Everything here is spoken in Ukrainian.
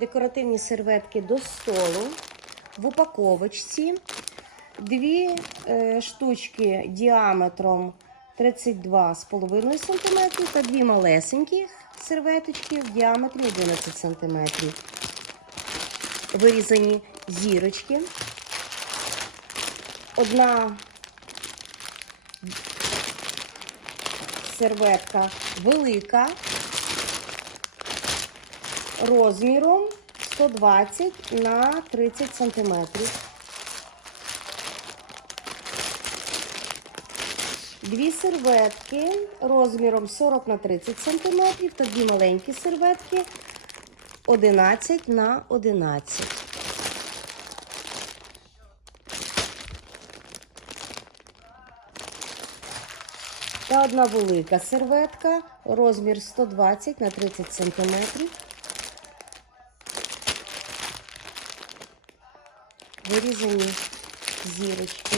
декоративні серветки до столу в упаковочці. Дві е, штучки діаметром 32,5 см та дві малесенькі серветочки в діаметрі 11 см. Вирізані зірочки. Одна серветка велика розміром 120 на 30 сантиметрів. Дві серветки розміром 40 на 30 сантиметрів та дві маленькі серветки 11 на 11. Та одна велика серветка, розмір 120 на 30 сантиметрів. Вирізані зірочки.